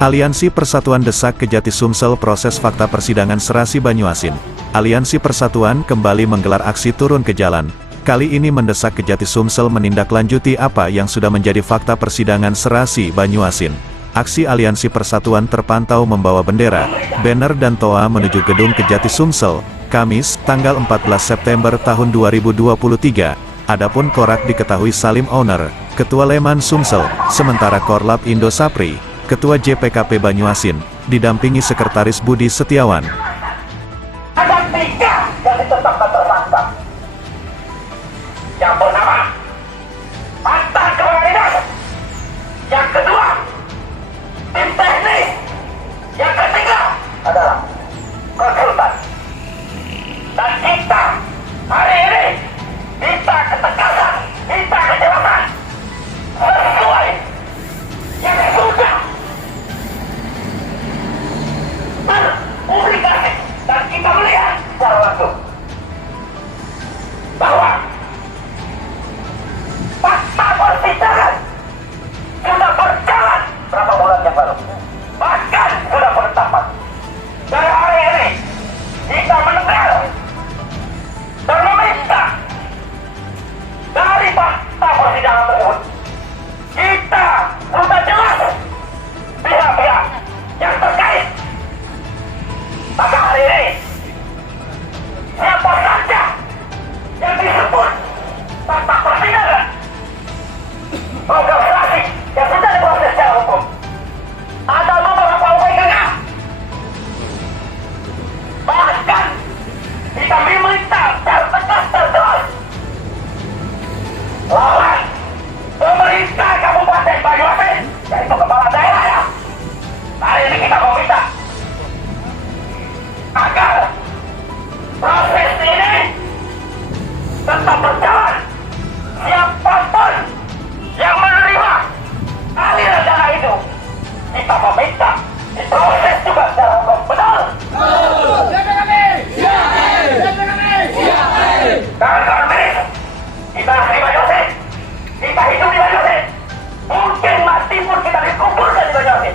Aliansi Persatuan desak Kejati Sumsel proses fakta persidangan Serasi Banyuasin. Aliansi Persatuan kembali menggelar aksi turun ke jalan. Kali ini mendesak Kejati Sumsel menindaklanjuti apa yang sudah menjadi fakta persidangan Serasi Banyuasin. Aksi Aliansi Persatuan terpantau membawa bendera, banner dan toa menuju gedung Kejati Sumsel, Kamis, tanggal 14 September tahun 2023. Adapun Korak diketahui Salim Owner, Ketua Leman Sumsel, sementara Korlap Indo Sapri, Ketua JPKP Banyuasin, didampingi Sekretaris Budi Setiawan. Ada 3 yang ditetapkan tersangka. Yang pertama, mantan kepala dinas. Yang kedua, tim teknis. Yang ketiga adalah konsultan. Dan kita hari ini kita ketegasan, kita kejelasan sesuai yang sudah terpublikasi dan kita melihat secara langsung bahwa fakta persidangan sudah berjalan berapa bulan yang lalu, bahkan sudah penetapan. Dan hari ini kita mendengar dan meminta dari fakta persidangan tersebut, kita sudah jelas pihak-pihak yang terkait. Maka hari ini siapa saja yang disebut fakta persidangan program Serasi yang sudah diproses secara hukum, ada beberapa UPKK. Bahkan kita meminta secara tegas dan jelas lawan pemerintah Kabupaten Banyuasin, yaitu kepala daerah ya. Hari ini kita mau minta agar proses ini tetap berjalan. Siapapun yang menerima aliran dana itu, kita meminta diproses juga secara hukum. Betul? Kawan-kawan miris, kita asli Banyuasin, kita hidup di Banyuasin, mungkin mati pun kita dikuburkan di Banyuasin.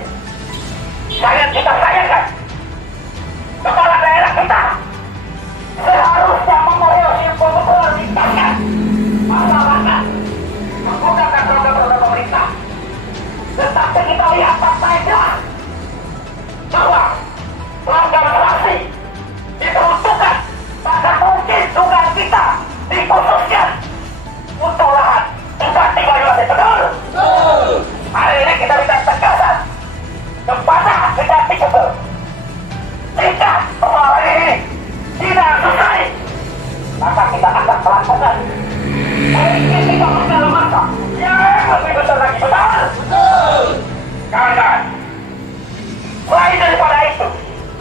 Jangan kita sayangkan kepala daerah kita seharusnya mengoreosi popularitasnya masyarakat menggunakan program-program pemerintah. Tetapi kita lihat fakta yang jelas bahwa program Serasi diperuntukkan, bahkan mungkin dugaan kita dikhususkan untuk lahan Bupati Banyuasin. Betul? Hari ini kita minta tegasan kepada Kejati Sumsel. Jika persoalan ini tidak selesai, maka kita akan melakukan politik kita dalam masa yang lebih besar lagi. Betul? Kawan-kawan, selain daripada itu,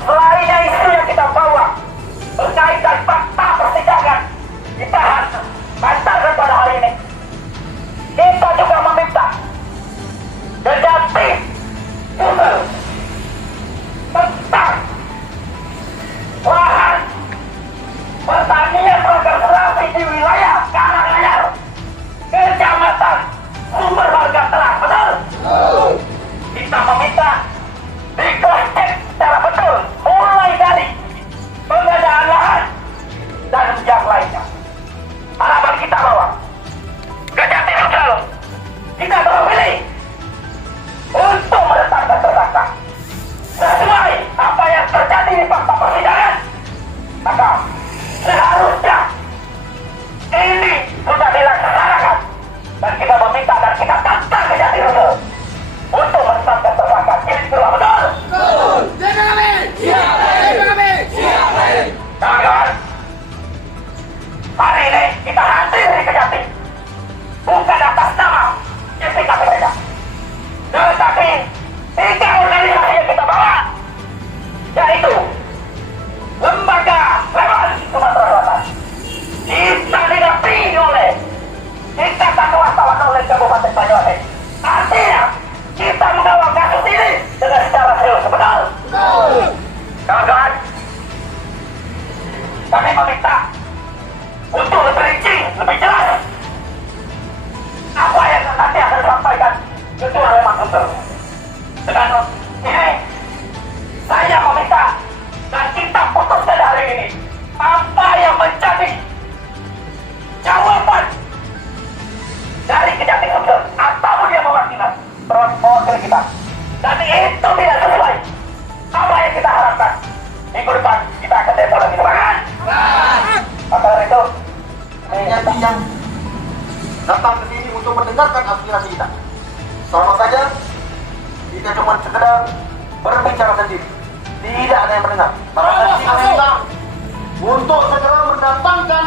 selainnya isu yang kita bawa berkaitan fakta persidangan ditahan bantahan pada hari ini, kita juga meminta Kejati Sumsel tentang lahan pertanian program Serasi di wilayah Karanganyar, Kecamatan Sumber Harga Terang. Betul? Kita meminta dikocek secara betul, mulai dari pengadaan lahan dan yang lainnya. Harapan kita bahwa Kejati Sumsel tidak terpilih untuk menetapkan tersangka sesuai apa yang terjadi di fakta persidangan. Maka seharusnya ini sudah dilaksanakan dan kita meminta dan kita tantang Kejati Sumsel untuk menetapkan tersangka. Itu betul? Kawan-kawan, hari ini kita hadir di Kejati bukan atas nama JPKP, tetapi 3 organisasi yang kita bawa, yaitu Lembaga Leman Sumatera Selatan. Kita didampingi oleh Ikatan Wartawan oleh Kabupaten Banyuasin. Artinya kita mengawal kasus ini dengan secara serius. Betul? Kawan-kawan, kami meminta untuk lebih rinci, lebih jelas apa yang nanti akan disampaikan Ketua Leman Sumsel dengan Ini saya meminta dan kita putuskan hari ini apa yang menjadi jawaban dari Kejati Sumsel atau dia mewakili proposal kita. Dan itu tidak sesuai apa yang kita harapkan. Minggu depan kita akan demo lagi, semangat! Maka dari itu, Kejati yang datang ke sini untuk mendengarkan aspirasi kita. Sama saja kita cuma sekedar berbicara sendiri, tidak ada yang mendengar. Maka kita minta untuk segera mendatangkan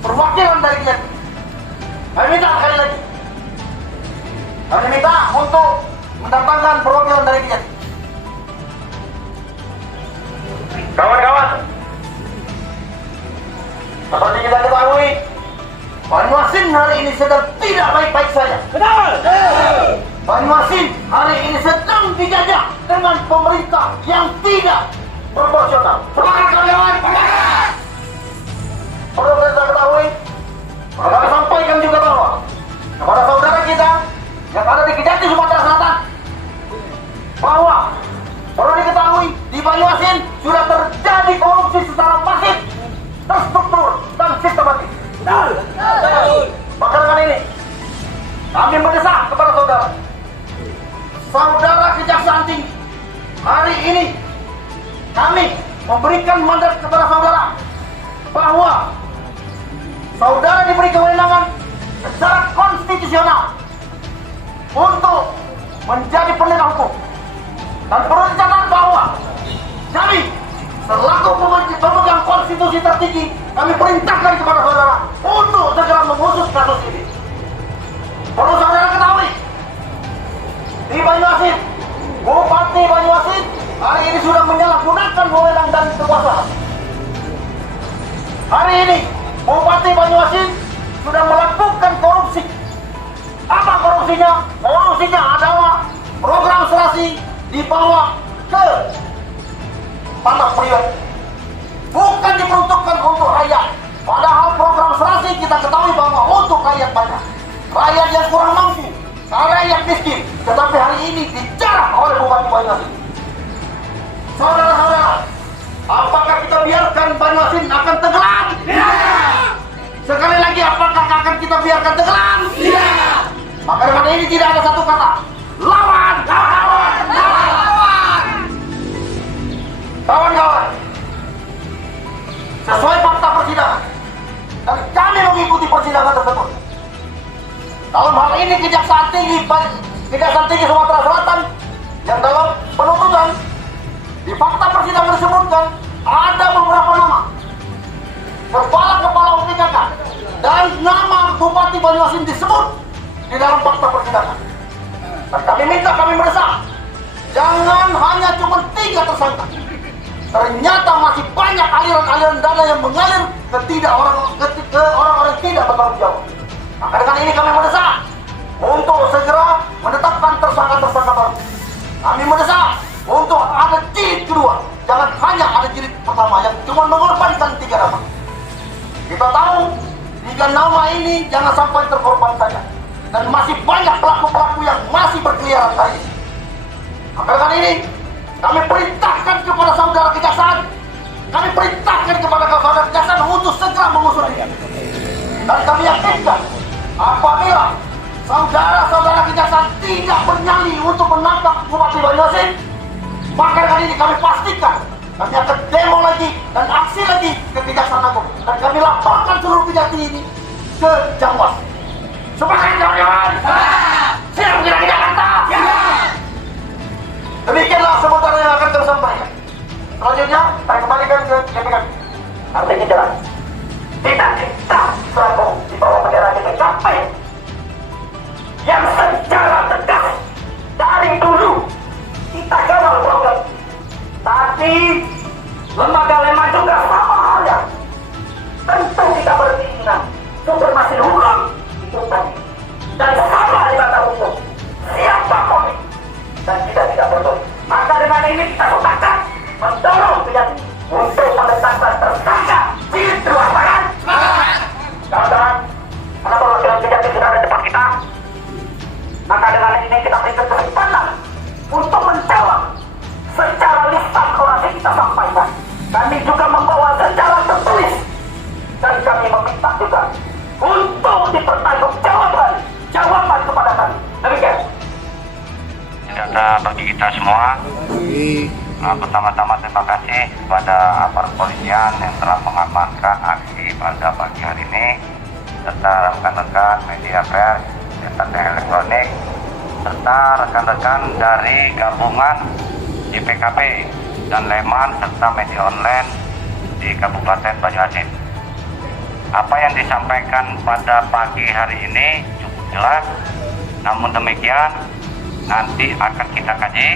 perwakilan dari Kejati. Kami minta sekali lagi, kami minta untuk mendatangkan perwakilan dari Kejati. kawan-kawan, Seperti kita ketahui, Banyuasin hari ini sedang tidak baik-baik saja. betul! Banyuasin hari ini sedang dijajah dengan pemerintah yang tidak proporsional. Semangat kawan-kawan! Semangat! Perlu kita ketahui, perlu kami sampaikan juga bahwa kepada saudara kita yang ada di Kejati Sumatera Selatan, bahwa perlu diketahui di Banyuasin sudah terjadi korupsi secara masif, terstruktur dan sistematis. Maka dengan ini kami mendesak kepada saudara Kejaksaan Tinggi, hari ini kami memberikan mandat kepada saudara bahwa saudara diberi kewenangan secara konstitusional untuk menjadi penegak hukum. Dan perlu dicatat bahwa kami selaku pemegang konstitusi tertinggi, kami perintahkan kepada saudara untuk segera mengusut kasus ini. Perlu saudara ketahui, di Banyuasin, Bupati Banyuasin hari ini sudah menyalahgunakan wewenang dan kekuasaan. Hari ini Bupati Banyuasin sudah melakukan korupsi. Apa korupsinya? Korupsinya adalah program serasi dibawa ke tanah pribadi, bukan diperuntukkan untuk rakyat. Padahal program serasi kita ketahui bahwa untuk rakyat banyak, rakyat yang kurang mampu, rakyat miskin. Tetapi hari ini dijarah oleh Bupati Banyuasin. Saudara-saudara, apakah kita biarkan Banyuasin akan tenggelam? Tidak. Sekali lagi, apakah akan kita biarkan tenggelam? Tidak. Maka dengan ini tidak ada satu kata, lawan, lawan, lawan, lawan. Kawan-kawan, sesuai fakta persidangan, dan kami mengikuti persidangan tersebut. Dalam hal ini Kejaksaan Tinggi Sumatera Selatan yang dalam penuntutan di fakta persidangan disebutkan ada beberapa nama kepala UPKK dan nama Bupati Banyuasin disebut di dalam fakta persidangan. Dan kami minta, kami mendesak, jangan hanya cuma 3 tersangka. Ternyata masih banyak aliran-aliran dana yang mengalir ke orang-orang tidak bertanggung jawab. Maka dengan ini kami mendesak untuk segera menetapkan tersangka-tersangka baru. Kami mendesak untuk ada jilid kedua, jangan hanya ada jilid pertama yang cuma mengorbankan 3 nama. Kita tahu 3 nama ini jangan sampai terkorban saja, dan masih banyak pelaku-pelaku yang masih berkeliaran hari ini. Maka dengan ini kami perintahkan kepada saudara kejaksaan, kami perintahkan kepada saudara kejaksaan untuk segera mengusut ini. Dan kami yakinkan apabila saudara-saudara kejaksaan tidak bernyali untuk menangkap Bupati Banyuasin, maka dengan ini kami pastikan kami akan demo lagi dan aksi lagi ke Kejaksaan Agung, dan kami laporkan seluruh Kejati ini ke Jamwas. Semangat kawan-kawan! Siap kita ke Jakarta! Demikianlah sementara yang akan kami sampaikan. Selanjutnya, saya kembalikan ke KPK. Artinya jelas, kita selaku di bawah bendera KPK yang secara tegas dari dulu kita kawal program. Tapi lembaga-lembaga juga sama halnya. Tentu kita berkeinginan supremasi hukum itu tadi, dan sama di mata hukum siapa komik, dan kita tidak berdoa. Maka dengan ini kita sepakat mendorong Kejati untuk menetapkan tersangka jilid 2. Semangat! Kawan-kawan, kenapa perwakilan Kejati sudah ada di depan kita? Maka dengan ini kita berikan kesempatan untuk menjawab semua. Pertama-tama terima kasih kepada aparat polisian yang telah mengamankan aksi pada pagi hari ini, serta rekan-rekan media pers, cetak dan elektronik, serta rekan-rekan dari gabungan JPKP dan Leman serta media online di Kabupaten Banyuasin. Apa yang disampaikan pada pagi hari ini cukup jelas, namun demikian nanti akan kita kaji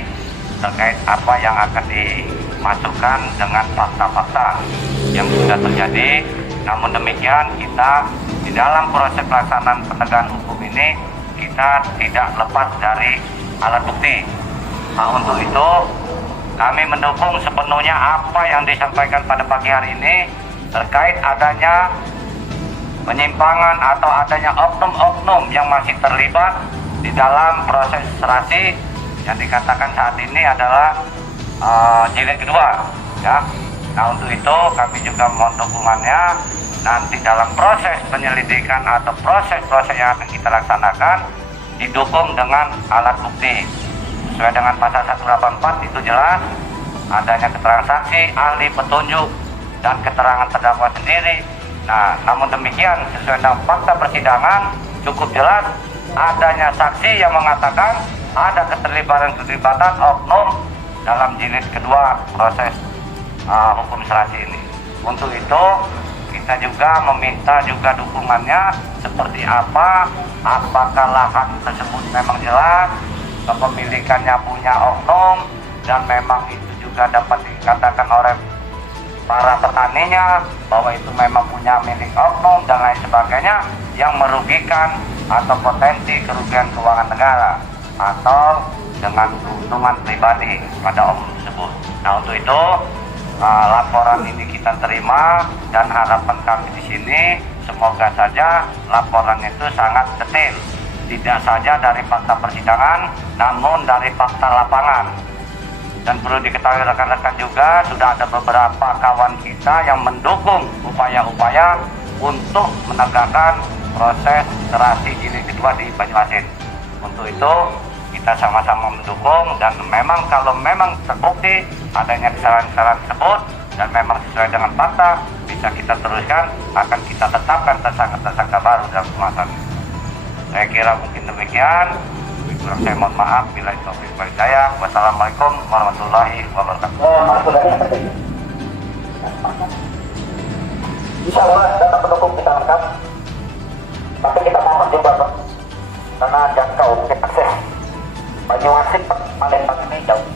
terkait apa yang akan dimasukkan dengan fakta-fakta yang sudah terjadi. Namun demikian kita di dalam proses pelaksanaan penegakan hukum ini kita tidak lepas dari alat bukti. Nah, untuk itu kami mendukung sepenuhnya apa yang disampaikan pada pagi hari ini terkait adanya penyimpangan atau adanya oknum-oknum yang masih terlibat di dalam proses serasi yang dikatakan saat ini adalah jilid kedua, ya. Nah, untuk itu kami juga mohon dukungannya nanti dalam proses penyelidikan atau proses-proses yang akan kita laksanakan didukung dengan alat bukti sesuai dengan pasal 184. Itu jelas adanya keterangan saksi, ahli petunjuk, dan keterangan terdakwa sendiri. Nah, namun demikian sesuai dengan fakta persidangan cukup jelas adanya saksi yang mengatakan ada keterlibatan oknum dalam jilid kedua proses hukum serasi ini. Untuk itu kita juga meminta juga dukungannya seperti apa, apakah lahan tersebut memang jelas kepemilikannya punya oknum dan memang itu juga dapat dikatakan oleh para petaninya bahwa itu memang punya milik oknum dan lain sebagainya yang merugikan atau potensi kerugian keuangan negara atau dengan keuntungan pribadi pada oknum tersebut. Nah, untuk itu laporan ini kita terima dan harapan kami di sini semoga saja laporannya itu sangat detail, tidak saja dari fakta persidangan namun dari fakta lapangan. Dan perlu diketahui rekan-rekan juga sudah ada beberapa kawan kita yang mendukung upaya-upaya untuk menegakkan proses serasi jilid kedua di Banyuasin. Untuk itu kita sama-sama mendukung dan memang kalau memang terbukti adanya kesalahan-kesalahan tersebut dan memang sesuai dengan fakta bisa kita teruskan, akan kita tetapkan tersangka-tersangka baru dalam kemasan. Saya kira mungkin demikian. Kurang saya mohon maaf bila itu saya. Wassalamualaikum warahmatullahi wabarakatuh. Insya Allah data pendukung kita lengkap. Tapi kita mohon juga Pak, karena jangkau mungkin akses Banyuasin Palembang ini jauh.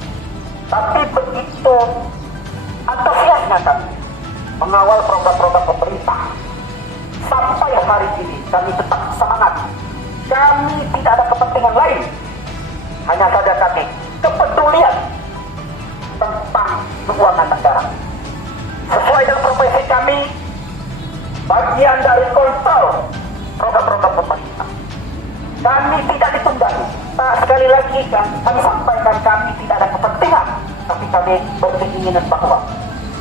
Tapi begitu antusiasnya kami mengawal program-program pemerintah sampai hari ini kami tetap semangat. Kami tidak ada kepentingan lain, hanya saja kami kepedulian tentang keuangan negara. Sesuai dengan profesi kami, bagian dari kontrol program-program pemerintah. Kami tidak ditunggangi. Nah, sekali lagi kami sampaikan kami tidak ada kepentingan, tapi kami berkeinginan bahwa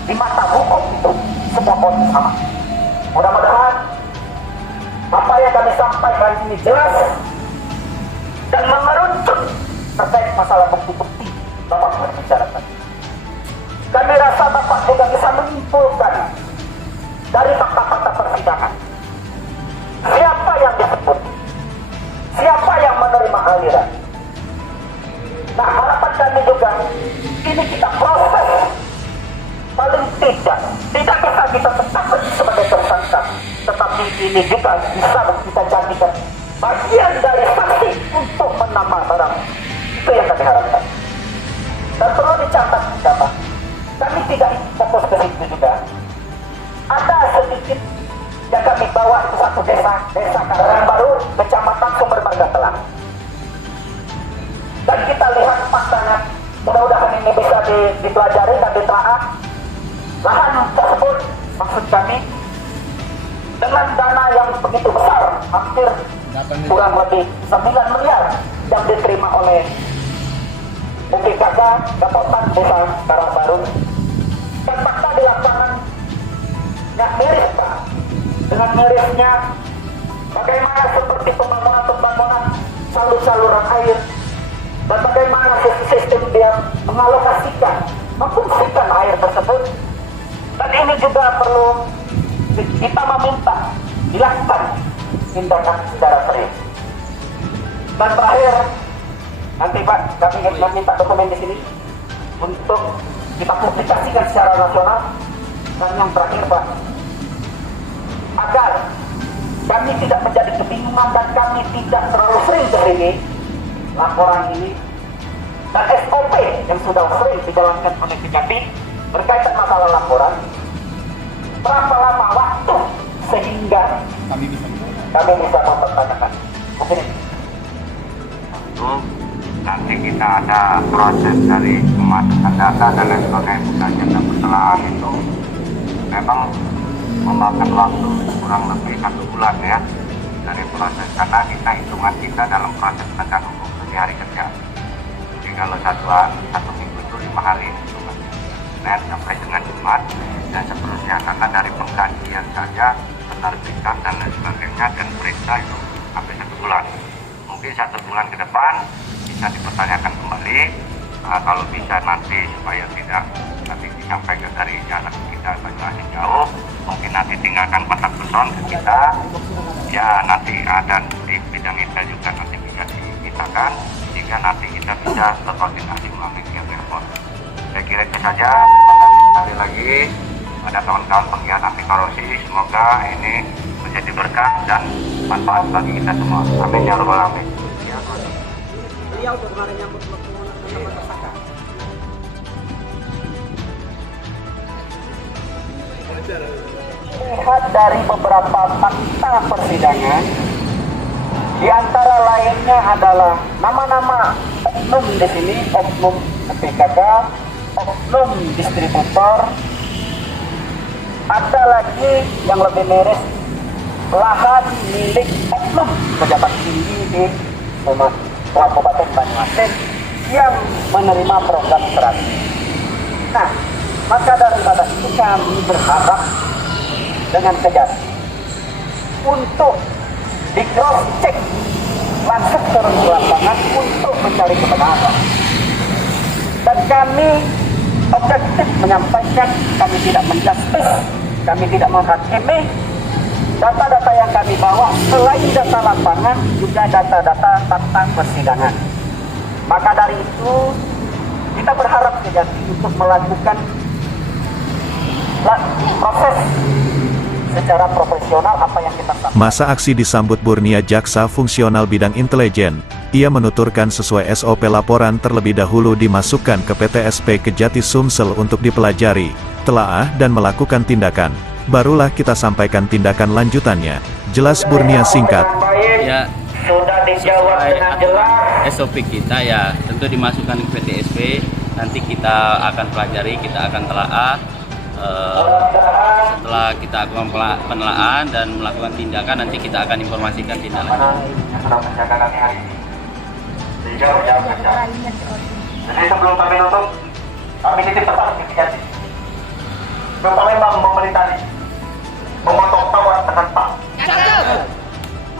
di mata hukum itu semua orang sama. Mudah-mudahan apa yang kami sampaikan ini jelas dan mengerucut terkait masalah bukti-bukti Bapak berbicarakan. Kami rasa Bapak juga bisa menyimpulkan dari fakta-fakta persidangan siapa yang disebut, siapa yang menerima aliran. Nah, harapan kami juga ini kita proses paling tidak bisa kita tetapkan sebagai tersangka, tetapi ini juga bisa kita jadikan bagian dari saksi untuk menambah barang. Itu yang kami harapkan. Dan perlu dicatat Bapak, kami tidak fokus ke situ juga. Ada sedikit yang kami bawa ke satu desa Karangan Baru, Kecamatan Sumber Marga Telang. Dan kita lihat faktanya, mudah-mudahan ini bisa dipelajari dan ditelaah. Lahan tersebut maksud kami dengan dana yang begitu besar, hampir kurang lebih 9 miliar yang diterima oleh UPKK Gapotang Desa Karangbaru. Dan fakta di lapangan nggak miris Pak. Dengan mirisnya bagaimana seperti pembangunan salur-saluran air dan bagaimana sistem dia mengalokasikan, memfungsikan air tersebut. Dan ini juga perlu kita meminta dilakukan tindakan secara serius. Dan terakhir, nanti Pak, kami meminta dokumen di sini untuk kita publikasikan secara nasional. Dan yang terakhir Pak, agar kami tidak menjadi kebingungan dan kami tidak terlalu sering kesini laporan ini dan SOP yang sudah sering dijalankan oleh Kejati berkaitan masalah laporan, berapa lama waktu sehingga kami bisa mempertanyakan. Mungkin itu nanti kita ada proses dari pemasukan data dan lain sebagainya. Bukannya pertelaan itu memang memakan waktu kurang lebih 1 bulan ya dari proses, karena kita hitungan kita dalam proses penegakan hukum itu di hari kerja. Jadi kalau satu minggu itu 5 hari hitungan, Senin sampai dengan Jumat dan seterusnya, karena dari pengkajian saja, penerbitan dan lain sebagainya dan periksa itu sampai 1 bulan. Mungkin 1 bulan ke depan bisa dipertanyakan kembali, kalau bisa nanti supaya tidak nanti disampaikan dari jalan kita Banyuasin jauh, mungkin nanti tinggalkan kontak person ke kita ya, nanti ada di bidang kita juga nanti bisa dimintakan sehingga nanti kita bisa berkoordinasi melalui via telepon. Saya kira itu saja. Sekali lagi pada kawan-kawan penggiat anti korupsi, semoga ini menjadi berkah dan manfaat bagi kita semua. Amin ya rabbal alamin. beliau kemarin nyambut sama tersangka. Lihat dari beberapa fakta persidangan, di antara lainnya adalah nama-nama oknum di sini, oknum PKK, oknum distributor, ada lagi yang lebih miris, lahan milik oknum pejabat tinggi di Kabupaten Banyuasin yang menerima program serasi. Nah, maka daripada itu kami berharap dengan Kejati untuk di cross check langsung turun ke lapangan untuk mencari kebenaran. Dan kami objektif menyampaikan, kami tidak menjustis, kami tidak menghakimi. Data-data yang kami bawa selain data lapangan juga data-data tentang persidangan. Maka dari itu kita berharap Kejati untuk melakukan proses secara profesional apa yang kita sampaikan. Masa aksi disambut Burnia Jaksa Fungsional Bidang Intelijen. Ia menuturkan sesuai SOP laporan terlebih dahulu dimasukkan ke PTSP Kejati Sumsel untuk dipelajari, telaah dan melakukan tindakan. Barulah kita sampaikan tindakan lanjutannya. Jelas Burnia singkat. Ya, Sudah dijawab dengan jelas. SOP kita ya tentu dimasukkan ke PTSP. Nanti kita akan pelajari, kita akan telaah. Setelah kita akan penelaahan dan melakukan tindakan, nanti kita akan informasikan tindakan. Yang sudah menjaga kami hari ini. Sehingga berjawab kerja. Jadi sebelum kami tutup, kami titip pesan ke Kejati. Kami memerintah memotong tawar dengan Pak.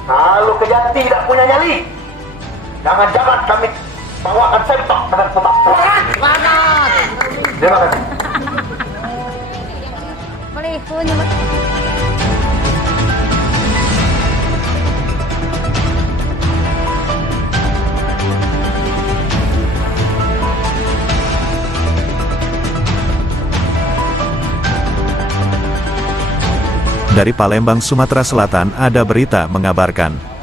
Kalau Kejati tidak punya nyali, jangan-jangan kami bawakan sempak dengan putak. Terima kasih. Boleh, punya. Dari Palembang, Sumatera Selatan ada berita mengabarkan.